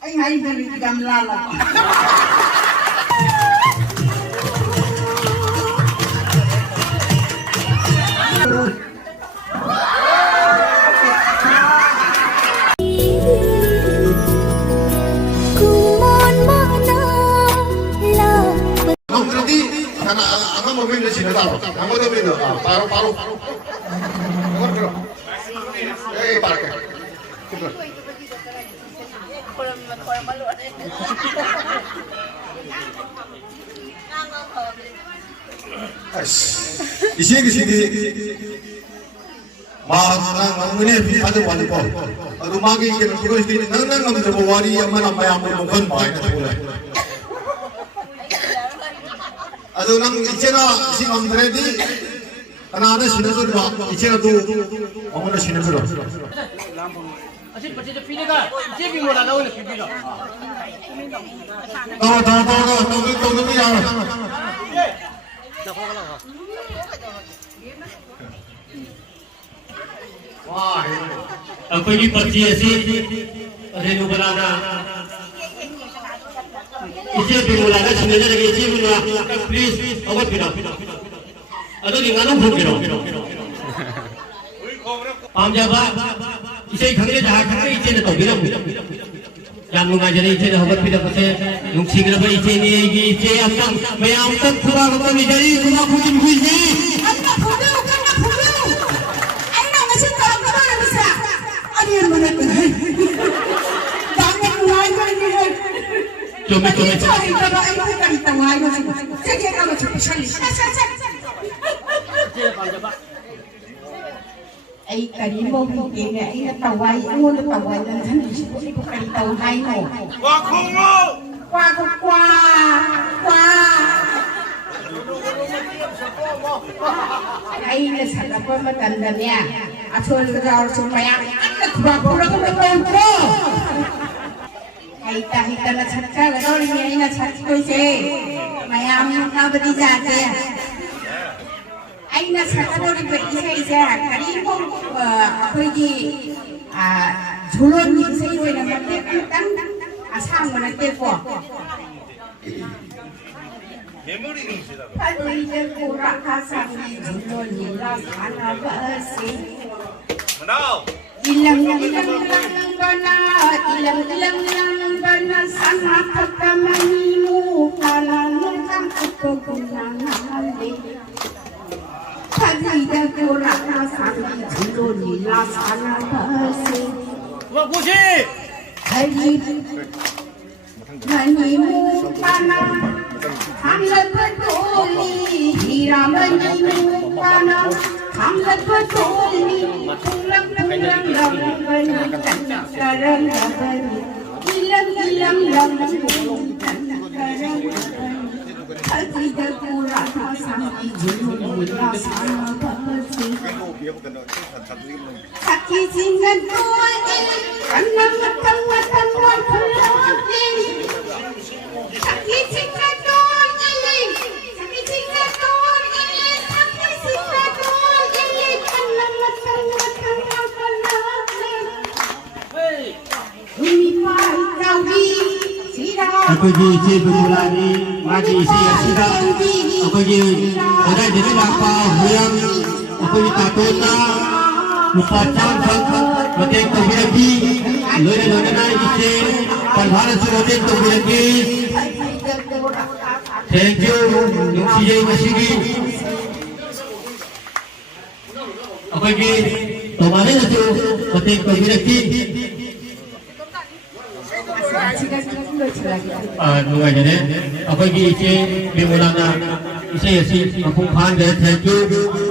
anh hay thì cầm la là karena akan momen di sini tahu, kamu tuh itu, paru. Pakai. Isi. Ini ada wali pol. Rumah kita terus ini, nang ngambil wali yang mana yang bukan main itu boleh. Aduh nang ichena si amdredi karena ada sinasur ba ichena tu amuna sinasur asyik baca je pilih kan je bingung lah tahu ni pilih lah tahu ni ya wah apa ini pergi asyik renu balada इसे भी मुलाकात सुनने लगे इसे भी please Awadh फिरा अरे लिंगानो भूख फिरो पाम जाबा इसे खंगले जहां खंगले इसे न तो फिरो जाम लुंगा जरे इसे अवध फिरा पसे लुंग सीगरा पर इसे नहीं आएगी इसे अब मैं अब तक पूरा होता नहीं जारी पूरा पूरी हुई है अन्ना फुलू अन्ना मशीन काम करो ना मिस्रा अरे मने दाने कुआई को नहीं है Cuma cari kalau itu kan tawai macam saya kamu cepat sekali. Ai kali mau pergi ni, ai tawai, anu tawai dan kan ini bukan tawai no. wah kungu Ai ni sahaja pun macam ni. Asal kita supaya kita kurang tahu. Hita na chakka lor ni na chakki koi se mayam na badi jaate ai na chakka lor ni badi se kari ko koi gi jhulon ni se koi na mate tan asam na te ko memory ni sila koi je ko rakha sa ni jhulon ni la sana basi manao ilang bana sana kakamanimu kalanang kukugunanale kadida kurana sana jiloni la sana basi Wah kusi hari manimu kana hamla patoli hira manimu kana hamla patoli kulang Aku ji bermulani mati isi asida aku ji ada jadi apa huyang aku ji tatota lupa cang betek tu lagi lore na isi panhara surat tu lagi thank you yung sijay masigi aku ji tomare na tu betek tu lagi Dua jadi, apa lagi isi bimulana isi pembukaan dari thank you.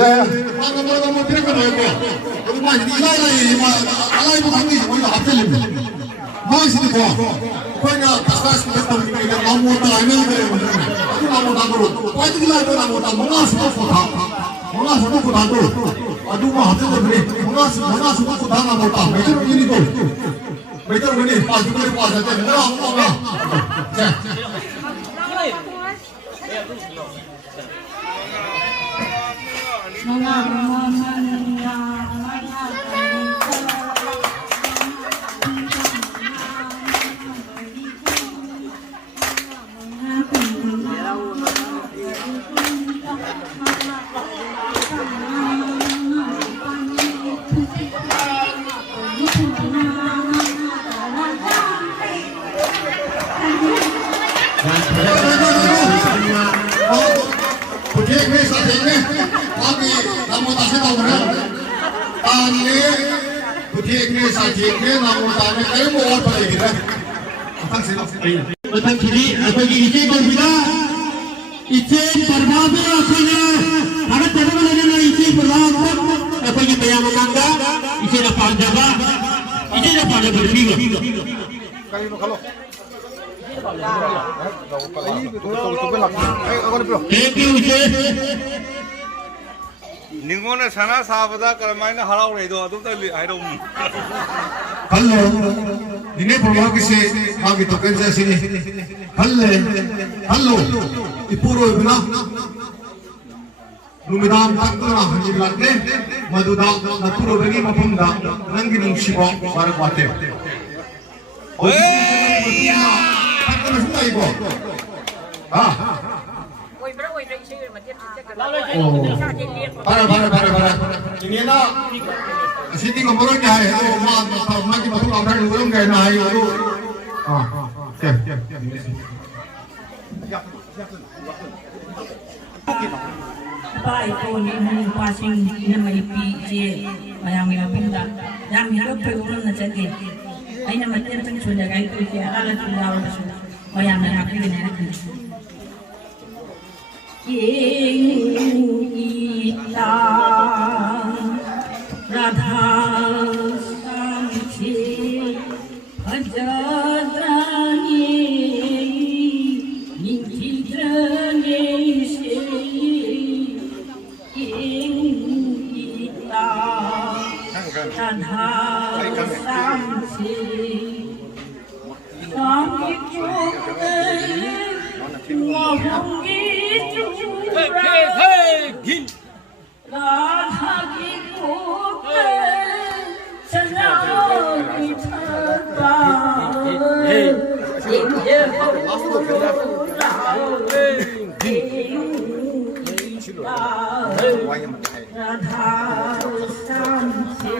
방금 뭐 필요한 거 없고 우리 막 이라이 막 알아이고 당기 우리가 앞들립니다 뭐 있으니까 그냥 다시 됐다 너무 다 알면 너무 나도 빠지기 나도 나도 뭔가 수고 다 뭔가 수고 나도 아주 뭐 앞에서 그래 뭔가 수고 다 나도 매점 일이도 매점 일이 빠지고 빠져 때 뭐가 자 부채 회사 때문에 밥이 나무 다시 나오면 아니 부채 회사 때문에 나무 다음에 그래 뭐 어떤 얘기를 당신 Tentang kiri, apa yang isi berbeda? Isi berbeda apa yang? Ada terima lagi isi berbeda. Apa yang bayar mangga? Isi dapat jaga. Isi dapat jaga berbeda. Thank you, isi. 닝고네 사나 사보다 그러면 하라고 해도 아도다 아이로 할로 니네 보라기시 하기 또 괜찮으시니 할래 할로 이 포로이구나 루미담 딱거나 한일란데 마두다 나 포로베기 마품다 남기는 시고 말할 것 같아요 어디야 딱거나 순다 이거 아 para ini na sini ngomong ni hai oh ma ki betul orang yang belum kena hai itu siap Baik pun ini pasing ini melipi je bayang pindah yang hidup perurun aja ke ini macam macam sudah kayak itu je ada tinggal bayang yang aku ini Ita Radha Samchi Ajadrani Nintidrani Ita Radha Samchi Sami Chukde Wahungi Gin Radha ki kutte Sanjali thata Inje Radha Samsi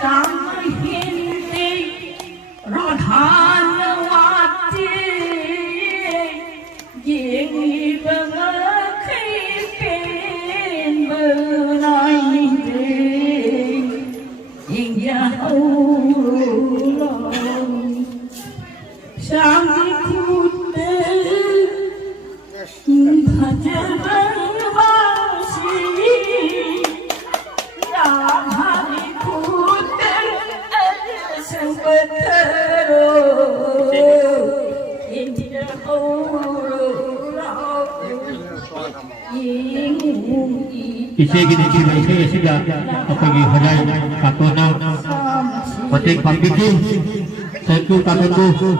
Samhindi Radha Nawati Yeng Bangakhi Pen Benai Yeng Yahulong Shanti Kutte Bhajan Vasi Radhani Kutte Sampataro India Isi gini kiri isi sudah apa lagi hajai katona petik pambiki satu katonku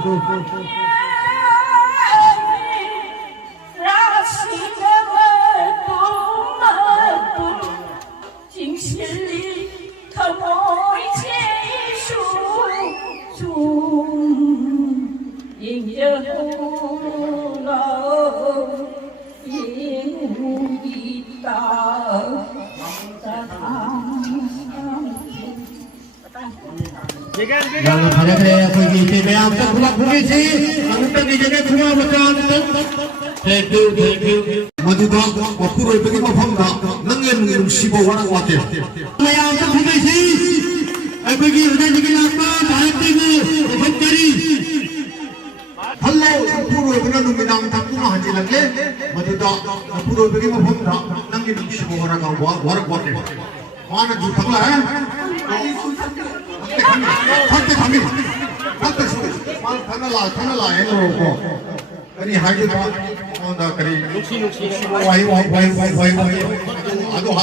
Jangan hanya saya pergi sini, kita pulang pergi sini, kita di sini semua betul. Thank you. 마두다 와꾸를 빼기 마품다 능연 시보 와라 왔대 Saya untuk pergi sini, pergi udah jadi apa? Saya tunggu, berjari. hallo puro kena numinang takku mah haji lagi madu dah puro bagi mah pun dah nanti nanti semua orang kau warak mana juta lah hantar kami mana lah hello ini haji dah dah kari wai aduh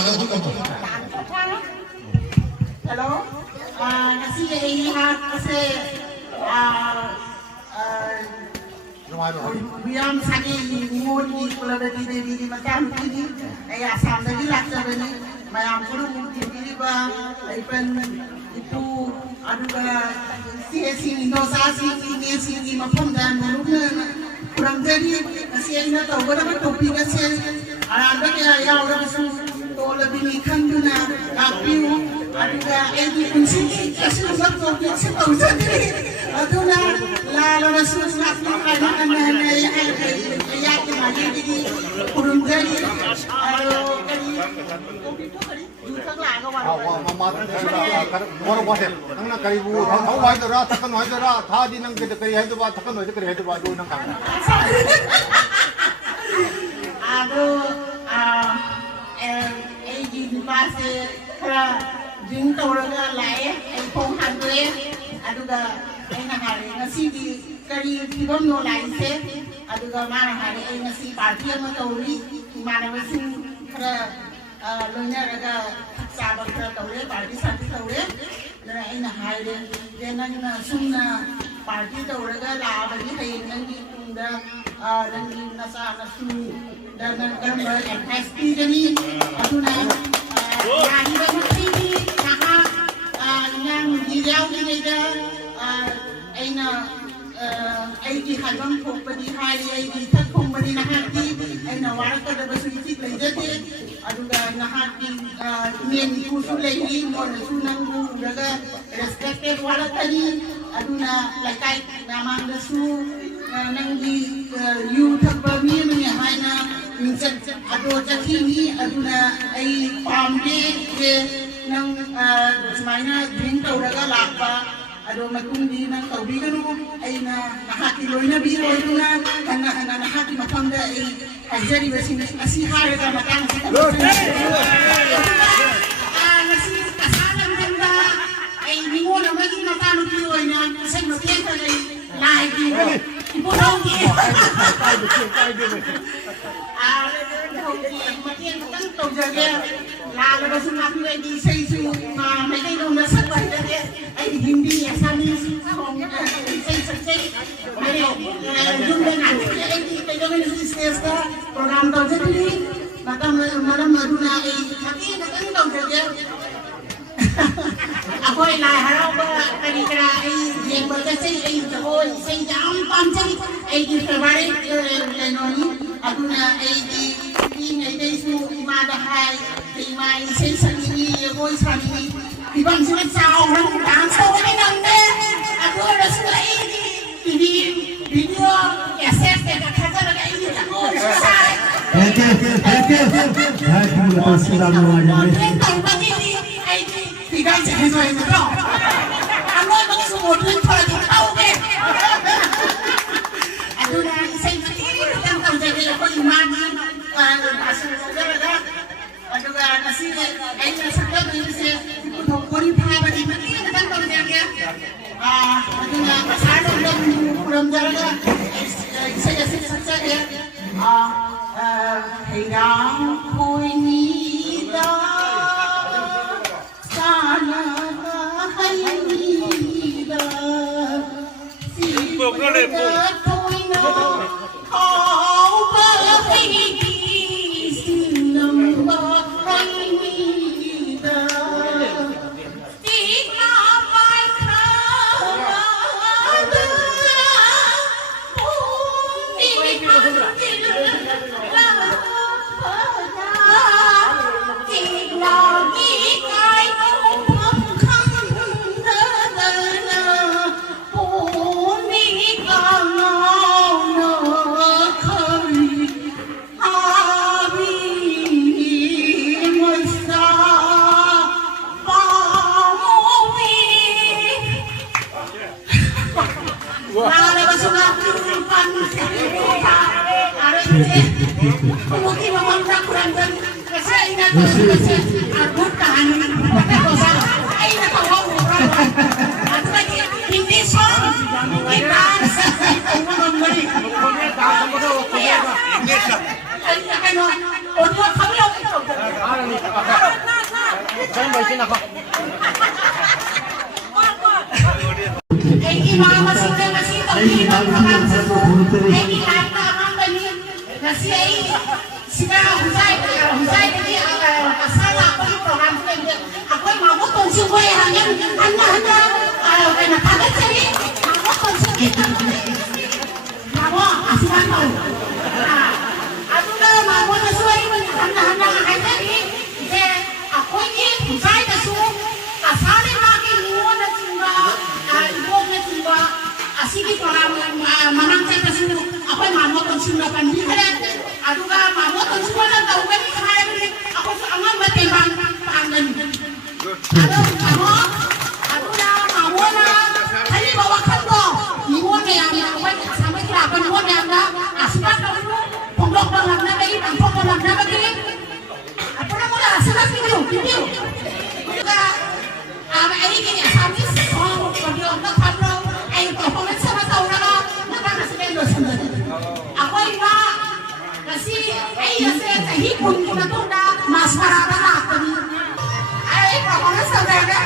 hello nasi ini kasi biang sakit ngoni kalau di macam ini ayah sampai di laksa ini macam perlu mungkin ini bang itu ada si inovasi ini macam dan kurang jadi nasi ini tahu berapa topi nasi ada ya orang tu lebih ikan tu na kapiu ada ini kunci nasi usap topi nasi tahu jadi itu na lalu nasi usap topi ya kita jadi kurang jadi ada topi tu kali juta lah kawan. orang wasit, nang karibu, tahu wasit dah, takkan wasit dah, tadi nang kita kari itu bah, takkan wasit kari itu bah, tu nang kang. Aduh, di masa kerana jeng orang lain, pun handle, aduh dah, nak hari nasi di kari tiba no lain se, aduh dah mana hari nasi parti yang tauri, mana mesti kerana lonya raga sabar kerana tauri, parti satu tauri, dan hari jangan sumna parti tauri raga lah, bagi hari nanti tunda, nanti nasa nasu. Dan gambar FSP jadi aduh na yang ini yang dijauh ini ada di halong pokpadi hari di takung beri nahati warga ada bersulit lagi aduh nahati main kusul lagi mau sunang juga respected warga tadi aduh na lekai nama nasu nang di YouTube bami menyamai na minsan aduh cakini aduh na ay pamde nang semuanya drink tau raga lakba aduh makundi nang tau bigan ay na nahati loy na biro itu na nahati matanda ay ajari basi hari ka matang nasi kasalan ganda ay ningo na maging matano kilo ay na kasi matiyan ay lahat dito ibu dongki matiyan matang tau jaga lalu basi makin di seisu mereka itu nasa baca dia ay hindi asami sei jumlah nanti ay pegangan di stage program tau jadi maka malam maduna ay matiyan matang tau jaga ako ay laharap kani kira ay yang berkasih ay tahoy say jam pancay ay di favorite lenoni aduna ay di ay su imadahay imay say sanini yagoy sanini ibang sulit sa orang dance ko ay nangde ako rasul ay di video cassette ka kata na ay di ako say thank you sudah Tiga jenis itu dong. Kalau itu semua duit kalau tahu ke. Aduh dah, saya ini kan tahu jadi apa iman asal saja. Aduh dah, nasi ini sudah beli sih. Untuk kori paham bagi mati kan tahu jadi. Aduh dah, pasal belum jalan. Saya saja. Hilang puni dah. Mungkin memang kurang dan saya ingat aku kan pada kosa saya ingat tahu aku lagi hindi song kita memberi iya kan orang kami ini mama sudah masih tahu ini kata orang tadi nasi ini sekarang husai tadi asal apa ni program tu aku mahu konsum kau yang hanya kena kaget sini mahu konsum mahu asinan tahu aku dah mahu sesuai hanya hanya ni aku ni husai tu asal ni lagi luar cuma luar cuma asik program manang saya tu aku mahu konsum apa ni kan aduga mamu tuh semua tahu kan saya ini aku sama bertembang pangan aduh mamu hari bawa kanto niwon yang sampai berapa niwon yang asal kamu pondok dalam nama ini pondok dalam nama ini apa namanya asal video ini gini asamis oh video untuk kamu performance sama tahu nama nasi bendo aku ini kasi ay saya hipon ko na to na mas marami na ako ni ay ako na sa bebe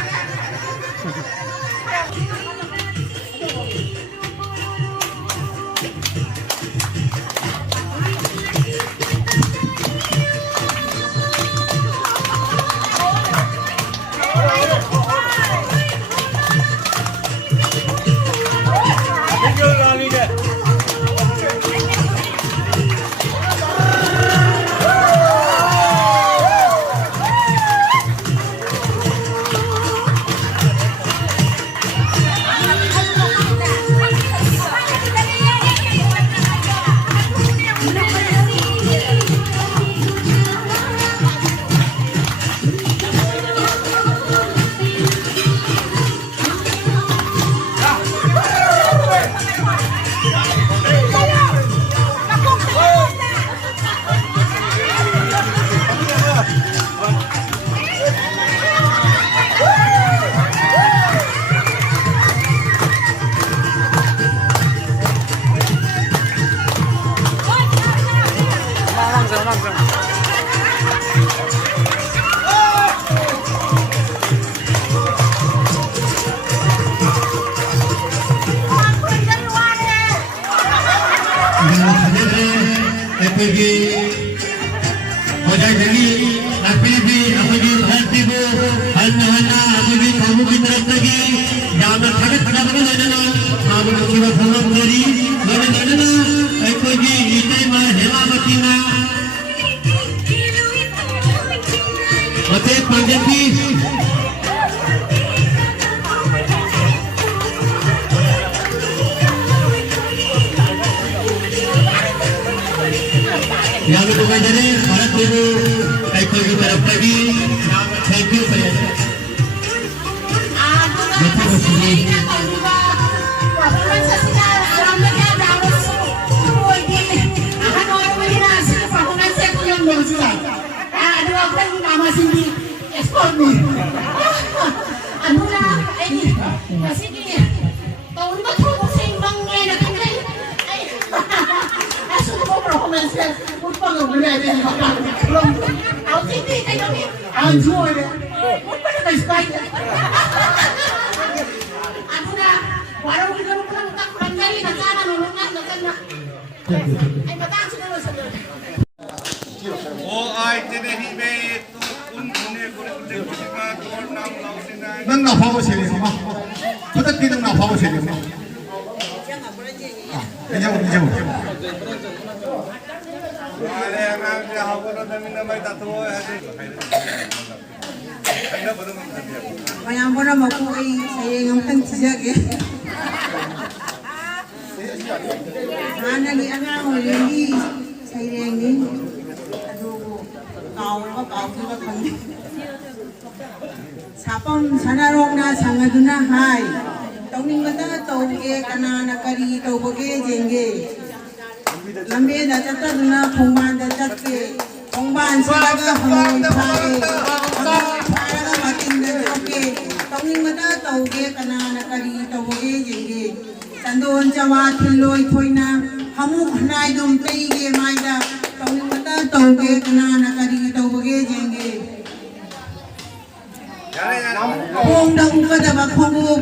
yang itu menjadi Barat Dulu Eko Barat lagi thank you saya nâng nào phao xe đi mà có tất nhiên nâng nào phao xe đi mà đi nhau Kaya mo na makuhay sa iyong tansiyag eh. Nagi ang hindi sa iyong ni. Aduh, kau kita kandi. Sapam sanarong na sangaduna hai. Tauning mata tau ke kana nakari tau bage jenge. lambeena chꯠꯇꯗꯨꯅ ꯈꯣꯡꯕꯥꯟꯗ ꯆꯠꯀꯦ ꯈꯣꯡꯕꯥꯟꯁꯤꯗꯒ ꯍꯪꯉꯣꯏ ꯐꯥꯔꯒ ꯃꯇꯤꯟꯗ ꯊꯣꯛꯀꯦ ꯇꯧꯅꯤꯡꯕꯗ ꯇꯧꯒꯦ ꯀꯅꯥꯅ ꯀꯔꯤ ꯇꯧꯕꯒꯦ ꯌꯦꯡꯒꯦ ꯆꯟꯗꯣꯟ ꯆꯋꯥ ꯊꯤꯜꯂꯣꯏ ꯊꯣꯏꯅ ꯍꯥꯃꯨꯛ ꯍꯅꯥꯏꯗꯨꯝ ꯇꯩꯒꯦ ꯃꯥꯏꯗ ꯇꯧꯅꯤꯡꯕꯗ ꯇꯧꯒꯦ ꯀꯅꯥꯅ ꯀꯔꯤ ꯇꯧꯕꯒꯦ ꯌꯦꯡꯒꯦ ꯈꯣꯡꯗ ꯎꯞꯀꯗꯕ ꯈꯣꯡꯎꯞ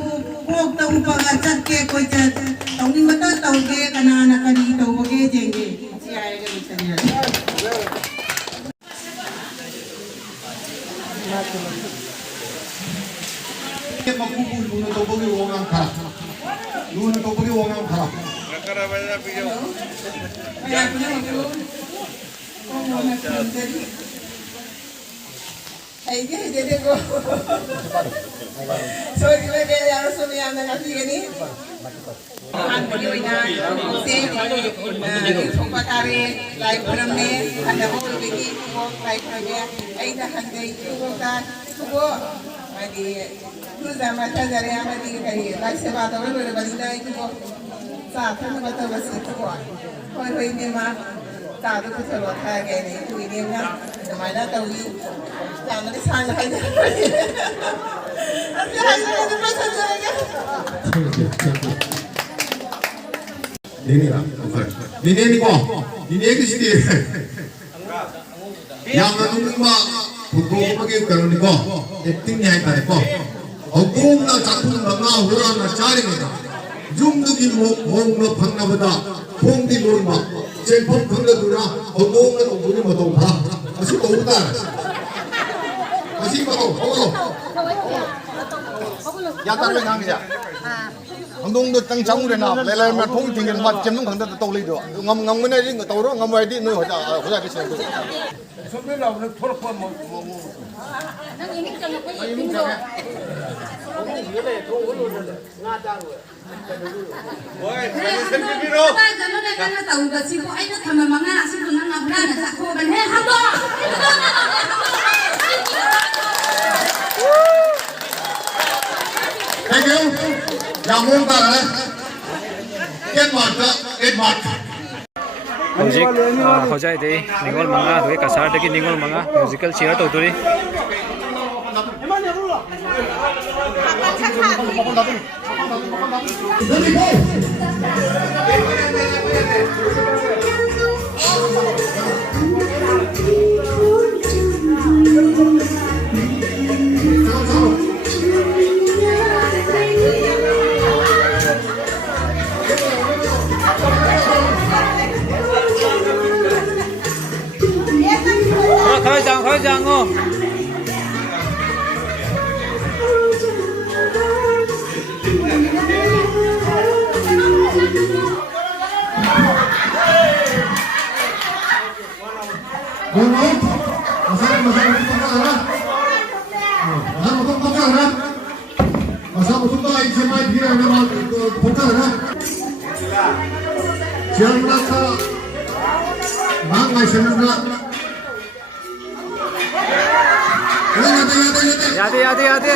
ꯀꯣꯛꯇ ꯎꯞꯄꯒ ꯆꯠꯀꯦ ꯀꯣꯏꯆꯠ ꯇꯧꯅꯤꯡꯕꯗ ꯇꯧꯒꯦ ꯀꯅꯥꯅ ꯀꯔꯤ ꯇꯧꯕꯒꯦ ꯌꯦꯡꯒꯦ ꯁꯤ ꯍꯥꯏꯔꯒ ꯂꯣꯏꯁꯟꯅꯔꯦ 막국을 누는 도복이 오면 가라. 누는 도복이 오면 가라. Nakarabaya piyo. ꯑꯍꯥꯟꯕꯒꯤ ꯑꯣꯏꯅ ꯁꯦ ꯊꯣꯛꯄ ꯇꯥꯔꯦ ꯂꯥꯏ ꯈꯨꯔꯝꯃꯦ ꯍꯟꯅꯕ ꯑꯣꯏꯕꯒꯤ ꯈꯨꯕꯣꯛ ꯂꯥꯏ ꯈꯨꯔꯝꯃꯦ ꯑꯩꯅ ꯍꯟꯖꯩ ꯈꯨꯕꯣꯛꯇ ꯈꯨꯕꯣꯛ ꯍꯥꯏꯗꯤ ꯈꯨꯖ ꯃꯊꯖꯔꯦ ꯑꯃꯗꯤ ꯀꯔꯤ ꯂꯥꯏ ꯁꯦꯕꯥ ꯇꯧꯔ ꯂꯣꯏꯔꯕꯅꯤꯅ ꯑꯩ ꯈꯨꯕꯣꯛ ꯆꯥ ꯊꯛꯅꯕ ꯇꯧꯔꯁꯤ ꯈꯨꯕꯣꯛ ꯍꯣꯏ ꯍꯣꯏ ꯏꯅꯦꯝꯃ ꯆꯥꯗꯣ ꯄꯨꯊꯣꯔꯛꯑꯣ ꯊꯛꯑꯒꯦꯅꯦ ꯑꯩꯈꯣꯏ ꯏꯅꯦꯝꯅ ꯑꯗꯨꯃꯥꯏꯅ ꯇꯧꯋꯤ ꯌꯥꯝꯅꯗꯤ ꯁꯥꯡꯅ ꯍꯥꯏꯖꯔꯛꯄꯅꯤ ꯑꯗꯨ ꯍꯥꯏꯖꯔꯒ ꯂꯣꯏꯁꯟꯖꯔꯒꯦ 내내라. 내내니까 니네 시대. 양은 누군가 보고하게 그러니까 액팅이 할까니까 어고나 작품 나가 호라나 짜리니다. 중득이 목로 방나보다 봉디 모르마 제품 방나두나 어고나 어고니 뭐도 봐. 아시 오다. 아시 뭐도 어고. 야 따로 나기자. 강동도 땅 장물에나 레레만 통이 ting는 맛 잼는 강도 또 리도 ngầm này đi người tàu đó ngầm này đi nơi họ ra cái xe số bên nào nó thôi không một nó nghĩ cho nó có gì cũng rồi Ôi, sen pipiro. nó đây cái nó tàu cái gì của anh nó thầm mà ngã xin nó ngọc ra là sạc cô bên hết không đó Thank you. Yang mong ta là Get mặt. Music hojai de ningol manga doi kasar de ki ningol manga musical chair to duri thôi chàng ô 야돼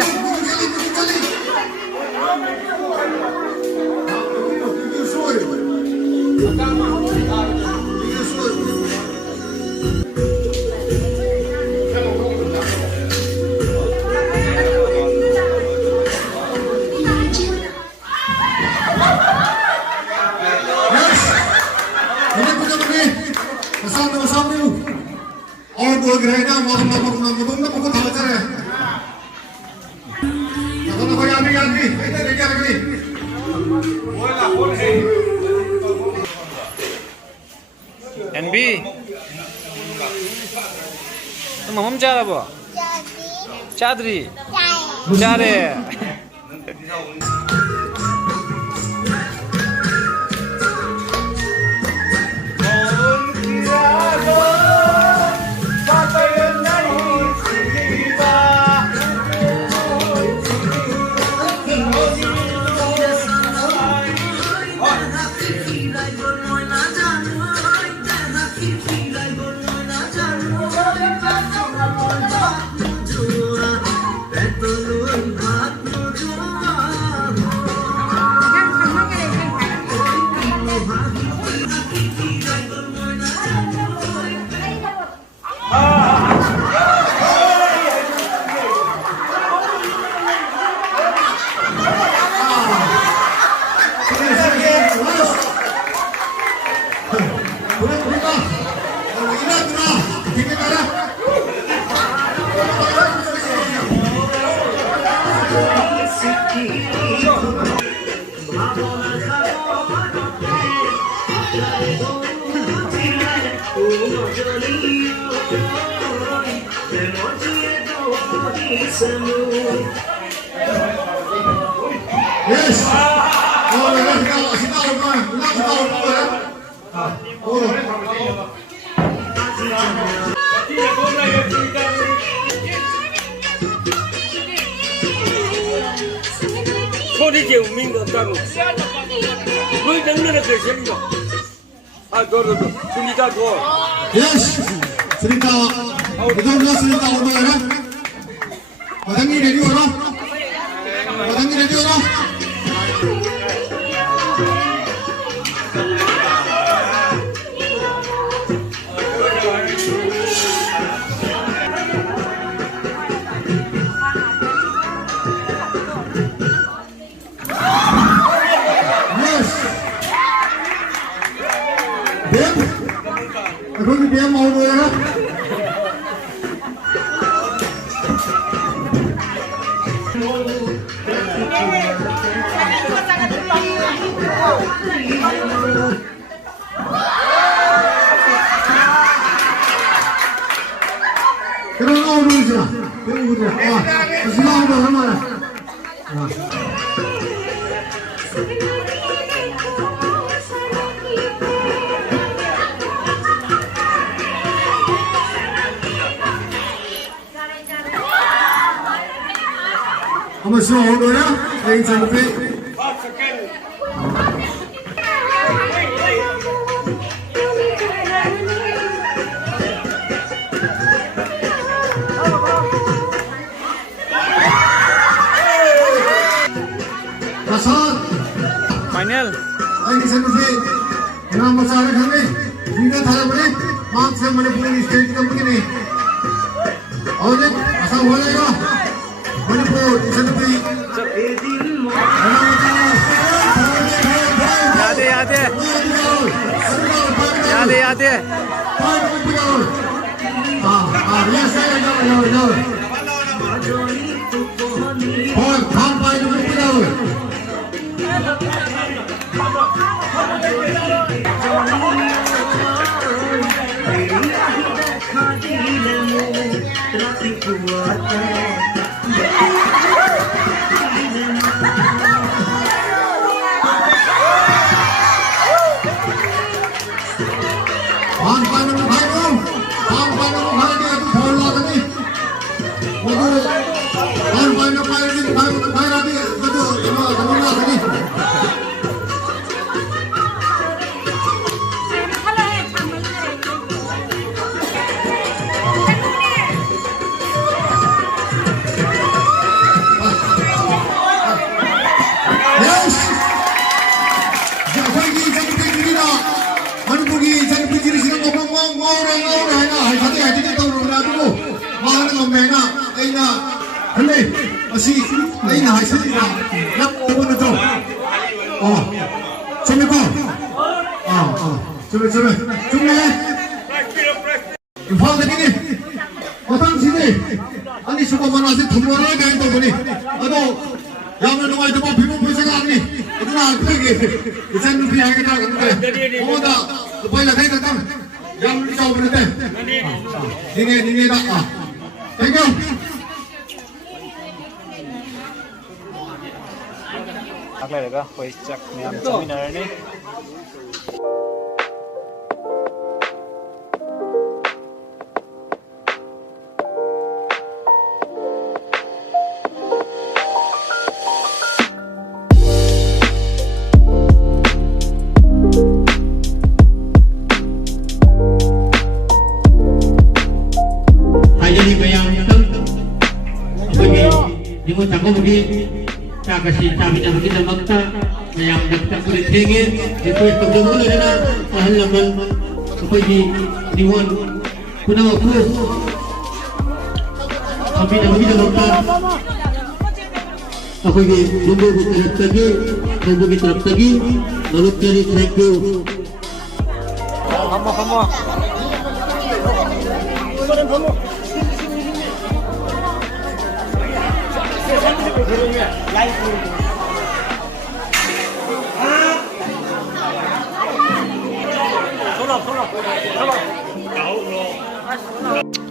NB तुम हम जा रहा बो चादरी जा रे ठीक है ना Yes. Oh, let's go. Sit down, man. Let's go. Oh. 소리 제우민 없다고. 너희 당면에 계시는 거. 아, 너도 준비다 줘. Yes. Cerita. Betul betul cerita orang mana? Orang ni ready orang? Orang ni ready orang? Aku ni dia mau dulu ya. Kenapa mau dulu sih? Tunggu dulu. Ah, semua udah sama lah. Apa semua udah ya? Yang sampai. Final Yang sampai. Nama masalah kami. Hingga thara beri. Mark से Manipur state company ने. और एक ऐसा हुआ है क्या? Manipur sampai. याद है Thank you. अगला रहेगा कोई चक में हम सेमिनार ने Kasih kami dan kita makta yang dapat kulit tinggi itu tunggu dulu dengan halaman apa ini diwan kuna aku kami dan kita makta apa ini tunggu kita lagi lalu cari thank you kamu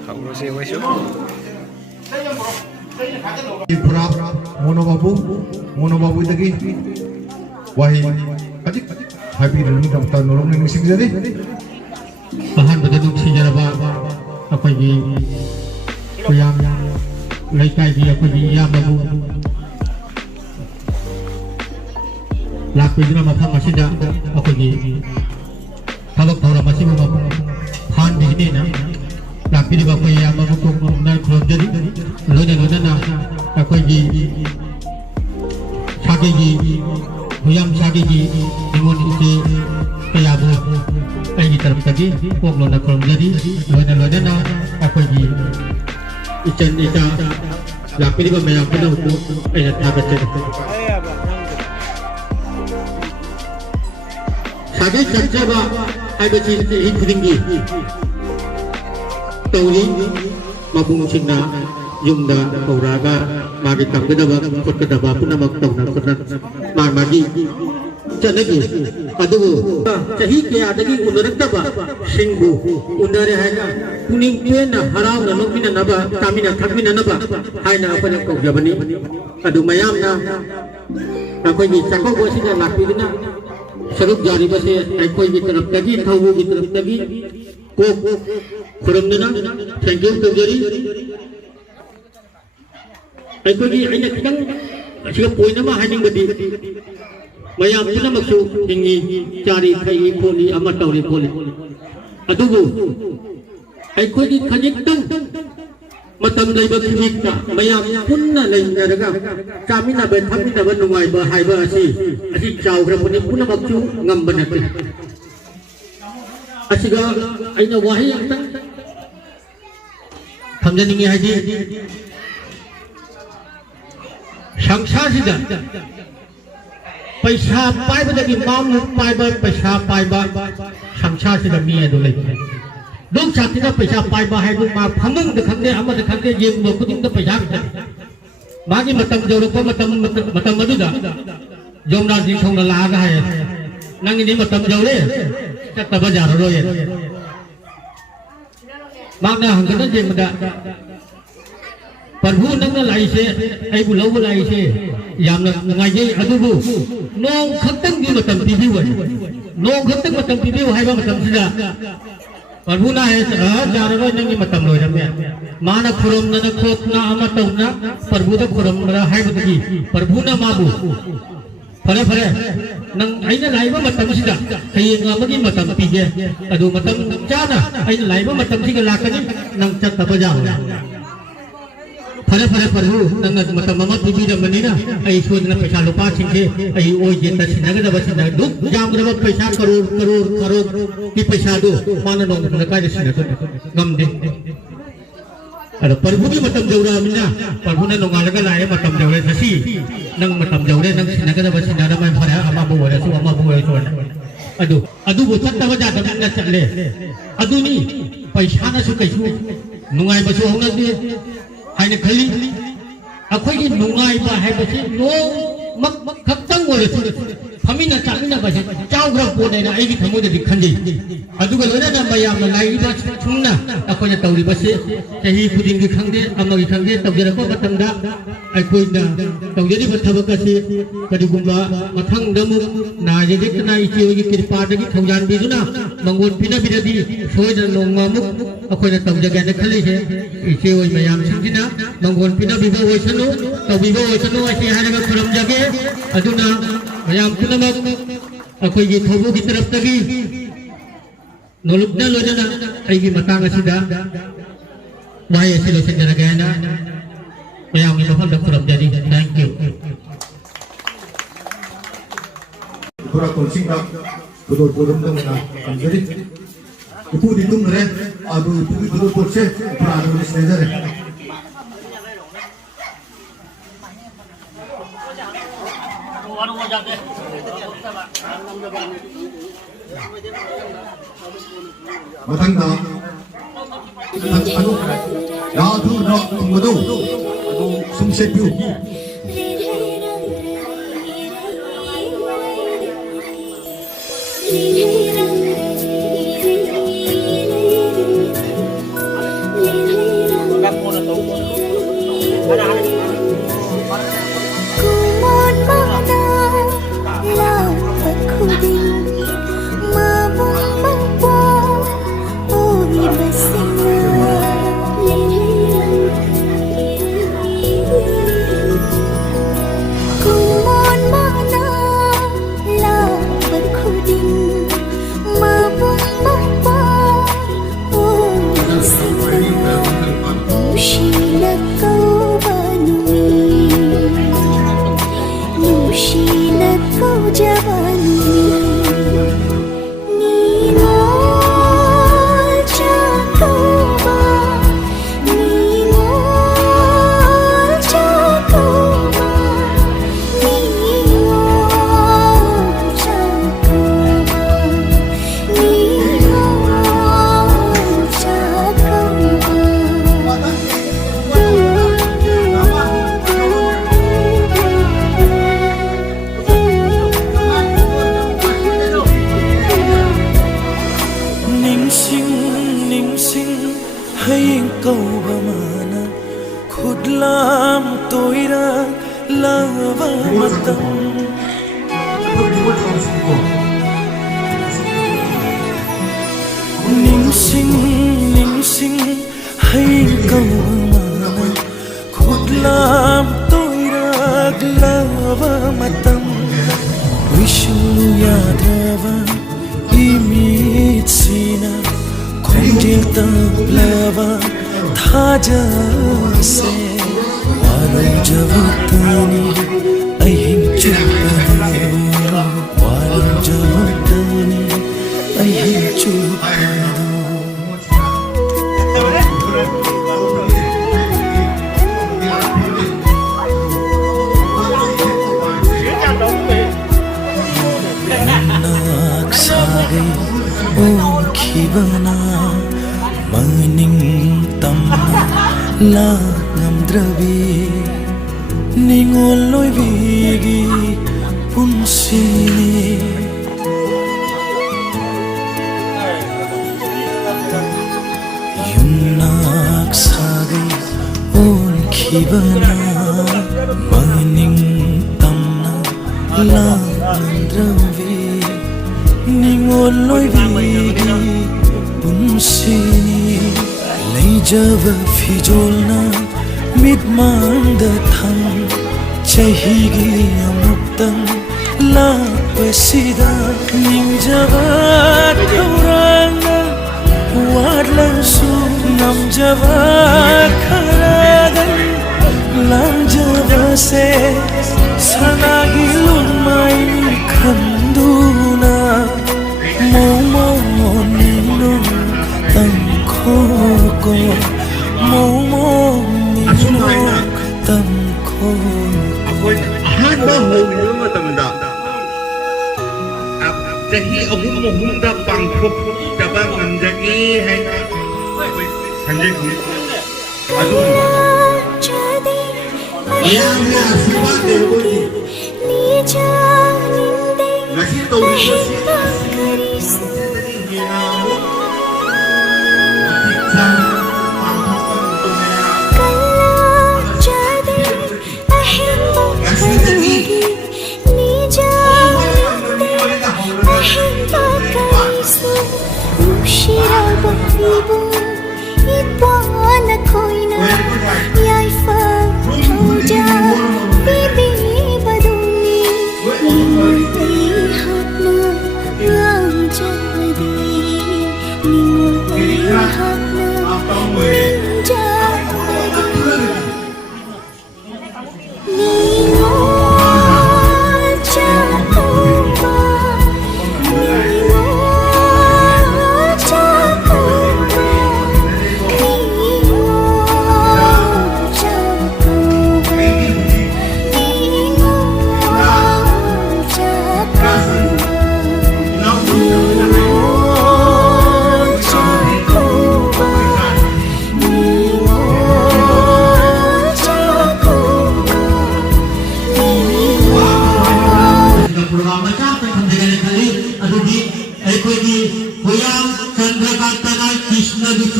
Hậu xe quay xuống. Pura monobabu tadi wahai adik happy dalam daftar nolong yang sing jadi bahan betul sejarah apa ini yang laikai dia apa ini yang babu lakuin dalam apa masih dah apa ini kalau orang masih mau han di sini na lakuin di bawah yang babu nak keluar jadi lona na apa ini सागेगी हुयम सागेगी निमोन इसे कयाबो ऐगी तरफ तगी पोगलो ना करम जदी लोना ना अकोगी इचन इचा लापिरी बा मया पुना को ऐना थागते सागे चर्चाबा आइबची हि खुदिंगी तौरी मबुंग सिंना युमदा कौरागा मागी तंगदबा कोटकदबा पुनमक तौना कोटन मागी चनगी अदुबु चही के आदगी उनरतबा सिंगु उनरे हैगा पुनिंग पेना हराव न नोमिना नबा तामिना थकमिना नबा हाइना अपन को जबनी अदु मयामना अकोई चको बोसिना लापिना सरुप जारी बसे अकोई की तरफ तगी थौबु की तरफ तगी को खुरमना थैंक यू तो जरी अकोगी अइना खितंग असिगा पोइन मा हाइनिंग बदी मयाम पुनमकसु हिंगी चारी खई खोली अमा तौरी खोली अदुबु अकोगी खजितंग मतम लैबा खिबिकता मयाम पुन्ना लैनरगा कामिना बे थमिना बा नुंगाइबा हाइबा असि चावग्रा पुनि पुनमकसु ngambanatte asiga aina wahi angtang thamjaningi haji संसार पैसा पाइबदगी मामू पाइबा पैसा पाइबा संसार से मी अदु लै लोग साथीना पैसा पाइबा है दु मा फमंग द खंगे अमद खंगे जेम ब कुदिंग द पैसा मागी मतम जौरप मतम मदुदा जोमना जी थोंना लागा है नंगी नि मतम जौरे चत बाजार रोय मागना हंगना जेमदा प्रभु नंग लाइसे ऐबु लौब लाइसे यामना नगाइजे अदुबु नों खतंग गी मतम पिबिव नों खतंग मतम पिबिव हाइबा मतम सिदा प्रभु ना है जाररो नंगी मतम लोयरमे माना खुरम न खोतना अमा तौना प्रभु द खुरम रा हाइबदगी प्रभु ना माबु फरे फरे नंग आइना लाइबा मतम सिदा हयेंग अमगी मतम पिगे अदु मतम जाना आइना लाइबा मतम सिगा लाकनी नंग चत बजाव फरे फरे प्रभु नंग मतम मम पिबी रमनीना आई सोदना पैसा लुपा सिंगे आई ओय जे तसिनग दबसिन दुख जामरब पैसा करोड़ की पैसा दो माना नो नका जसिन गमदे अरे प्रभु की मतम जौरा मिना प्रभु ने नोंगालगा लाए मतम जौरे ससी नंग मतम जौरे नंग सिनग दबसिन रमय फरे अमा बुवरे सु अमा बुवरे सु अदु बो चत्ता बजा दमना चले अदुनी पैसा न सु कैसु नुंगाई बसु होंगदे हाइने खली अखोई नुंगाई बा है बसे नो मक खतंग ओले फमिना चामिना बसे चावग्रा पोनेना आइगी थमोदे दिखंदी अदुगा लोना मयाम लाइबा छुंगना अखोई तौरी बसे सही खुदिंगी खंगदे अमगी खंगदे तौजरको बतंगा अखोइना तौजरी बथबकसे कदिगुंबा मथंग दमु नाजेगे तना इचेगी कृपादगी थौजान बिजुना मंगोन पिना बिरदी सोयना नोंगामुक अखोइना तौजगेना खलीसे इचे ओय मयाम सिंगिना मंगोन पिना बिबो ओसनु तौबिबो ओसनु असे हारगा खुरम जगे अदुना मयाम पुनमक अखोइगी थौबु की तरफ तगी नोलुकना लोजना आइगी मतंग असिदा वाय असे लोसन जरगेना मयाम नि मफल खुरम जदी थैंक यू पूरा कोचिंग का कुदोर कुदम दमना अंजरी इपु दितुम रे आदु इपु कुदोर कोचे पूरा आदु स्नेजर Matanga 야두 너 모두 숨쉬고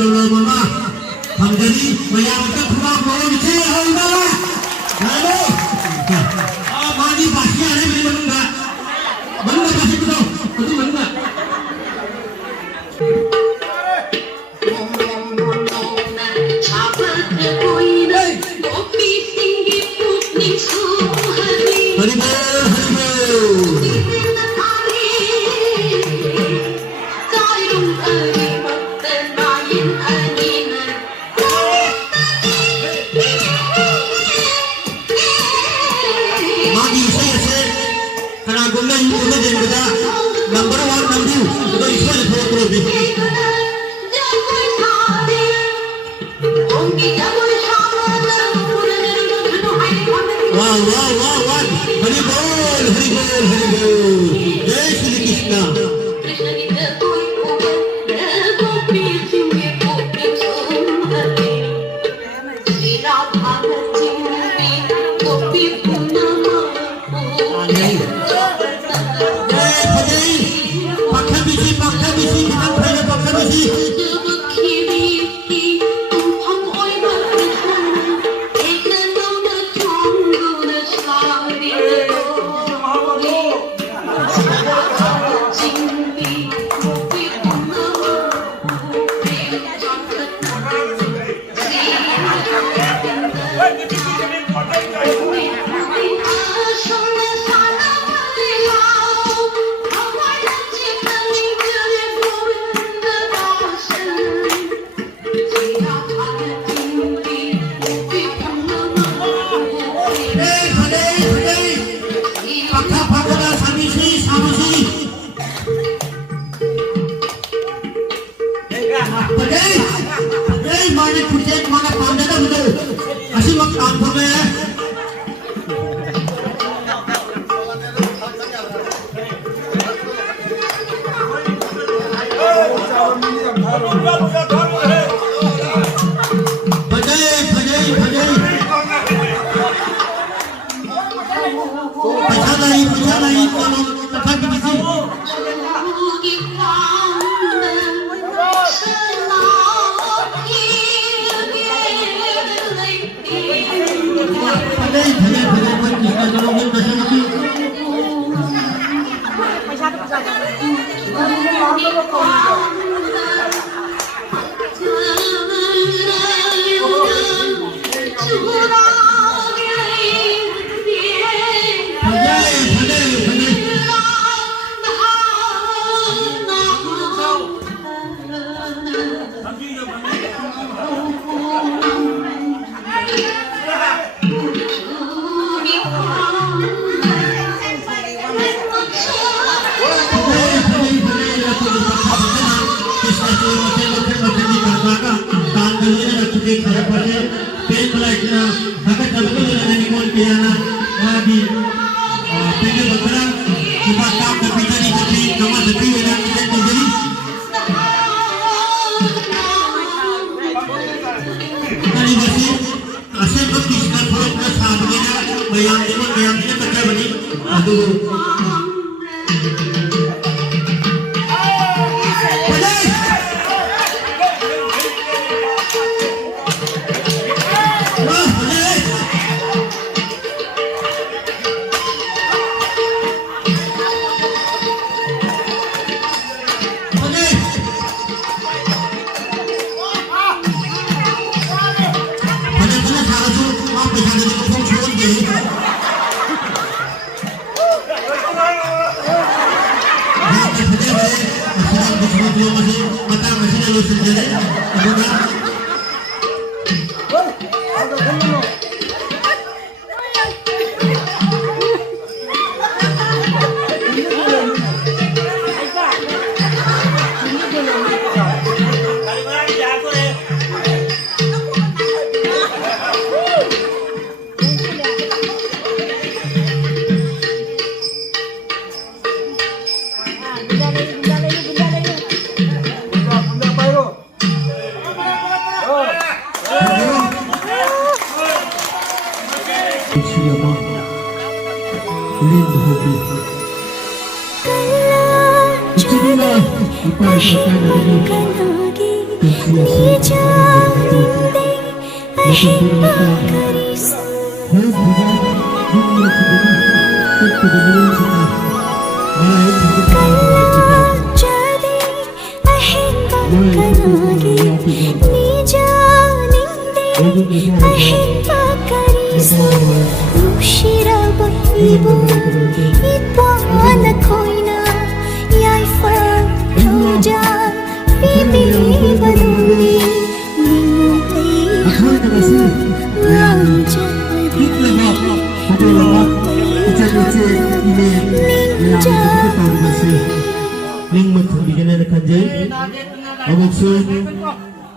Solo Mama Hamdani Mayam ka khura bolo biche hoina Halo Mani bashi are mere banunga bashi kudo kudu banunga Hari Number 1 number 2 itu isma itu terus wow Hari Bol Jai Shri Krishna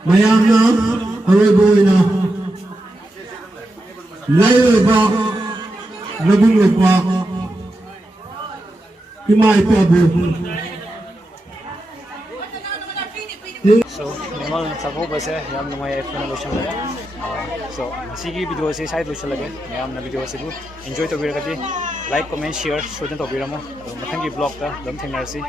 mayamna aroiboina laiba labung lepa imai pabu So, Ningol Sago ba siya? Yam na may iPhone na lusyon lagi. So, sige video si side lusyon lagi. Yam na video si enjoy to bira kati. Like, comment, share. So din to bira mo. Mathangi vlog ta. Dam thengnar si.